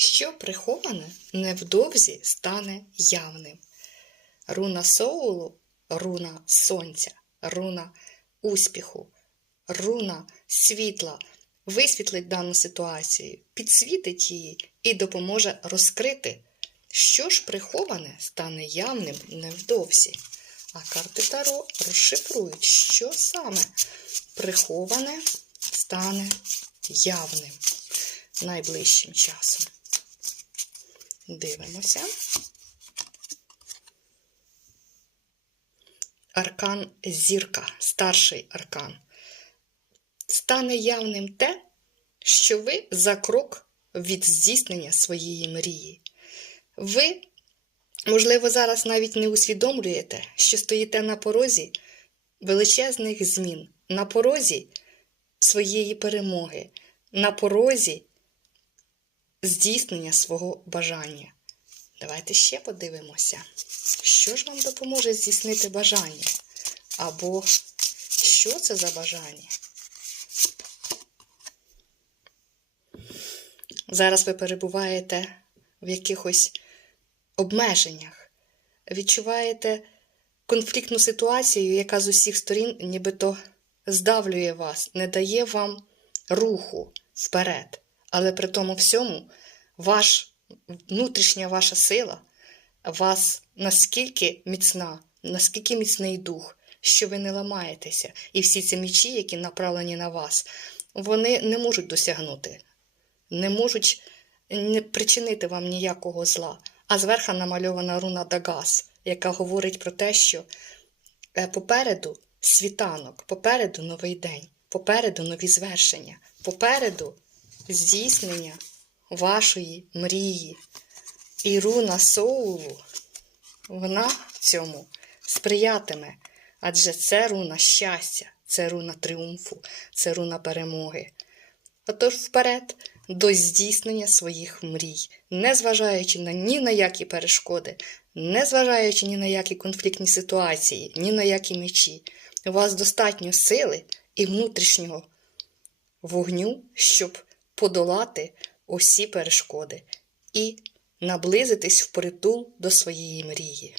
Що приховане невдовзі стане явним. Руна соулу, руна сонця, руна успіху, руна світла висвітлить дану ситуацію, підсвітить її і допоможе розкрити, що ж приховане стане явним невдовзі. А карти Таро розшифрують, що саме приховане стане явним найближчим часом. Дивимося. Аркан зірка, старший аркан. Стане явним те, що ви за крок від здійснення своєї мрії. Ви, можливо, зараз навіть не усвідомлюєте, що стоїте на порозі величезних змін, на порозі своєї перемоги, на порозі здійснення свого бажання. Давайте ще подивимося, що ж вам допоможе здійснити бажання? Або що це за бажання? Зараз ви перебуваєте в якихось обмеженнях, відчуваєте конфліктну ситуацію, яка з усіх сторін нібито здавлює вас, не дає вам руху вперед. Але при тому всьому ваш, внутрішня ваша сила вас наскільки міцна, наскільки міцний дух, що ви не ламаєтеся. І всі ці мічі, які направлені на вас, вони не можуть досягнути, не можуть не причинити вам ніякого зла. А зверху намальована руна Дагас, яка говорить про те, що е, попереду світанок, попереду новий день, попереду нові звершення, попереду здійснення вашої мрії. І руна соулу, вона в цьому сприятиме, адже це руна щастя, це руна тріумфу, це руна перемоги. Отож вперед до здійснення своїх мрій, незважаючи на ні на які перешкоди, незважаючи ні на які конфліктні ситуації, ні на які мечі. У вас достатньо сили і внутрішнього вогню, щоб подолати усі перешкоди і наблизитись впритул до своєї мрії.